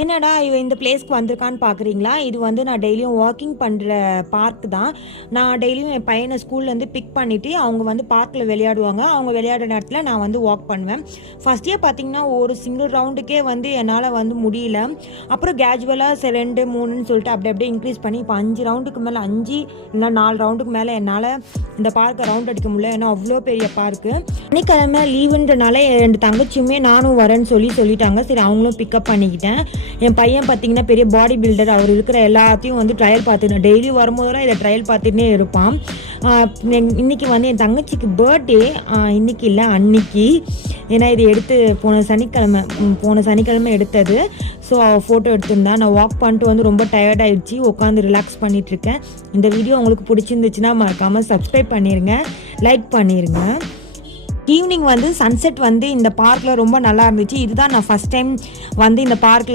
என்னடா இவ இந்த பிளேஸ்க்கு வந்திருக்கான்னு பார்க்குறீங்களா? இது வந்து நான் டெய்லியும் வாக்கிங் பண்ணுற பார்க் தான். நான் டெய்லியும் என் பையனை ஸ்கூல்லேருந்து பிக் பண்ணிவிட்டு அவங்க வந்து பார்க்கில் விளையாடுவாங்க. அவங்க விளையாடுற நேரத்தில் நான் வந்து வாக் பண்ணுவேன். ஃபஸ்ட் இயர் பார்த்தீங்கன்னா ஒரு சிங்கிள் ரவுண்டுக்கே வந்து என்னால் வந்து முடியல. அப்புறம் கேஜுவலாக 2, 3ன்னு சொல்லிட்டு அப்படி அப்படியே இன்க்ரீஸ் பண்ணி இப்போ 5 ரவுண்டுக்கு மேலே 5 இல்லை 4 ரவுண்டுக்கு மேலே என்னால் இந்த பார்க்கை ரவுண்ட் அடிக்க முடியல. ஏன்னா அவ்வளோ பெரிய பார்க்கு. சனிக்கிழமை லீவுன்றனால என் தங்கச்சியுமே நானும் வரேன்னு சொல்லிட்டாங்க. சரி அவங்களும் பிக்கப் பண்ணிக்கிட்டேன். என் பையன் பார்த்தீங்கன்னா பெரிய பாடி பில்டர். அவர் இருக்கிற எல்லாத்தையும் வந்து ட்ரையல் பார்த்துட்டு டெய்லி வரும்போதெல்லாம் இதை ட்ரையல் பார்த்துட்டே இருப்பான். இன்றைக்கி வந்து என் தங்கச்சிக்கு பர்த்டே, இன்றைக்கி இல்லை அன்னைக்கு. ஏன்னா இது எடுத்து போன சனிக்கிழமை எடுத்தது. ஸோ அவள் ஃபோட்டோ எடுத்திருந்தா. நான் வாக் பண்ணிட்டு வந்து ரொம்ப டயர்டாகிடுச்சு, உட்காந்து ரிலாக்ஸ் பண்ணிகிட்ருக்கேன். இந்த வீடியோ உங்களுக்கு பிடிச்சிருந்துச்சுன்னா மறக்காமல் சப்ஸ்கிரைப் பண்ணிடுங்க, லைக் பண்ணிடுங்க. ஈவினிங் வந்து சன்செட் வந்து இந்த பார்க்கில் ரொம்ப நல்லா இருந்துச்சு. இதுதான் நான் ஃபஸ்ட் டைம் வந்து இந்த பார்க்கில்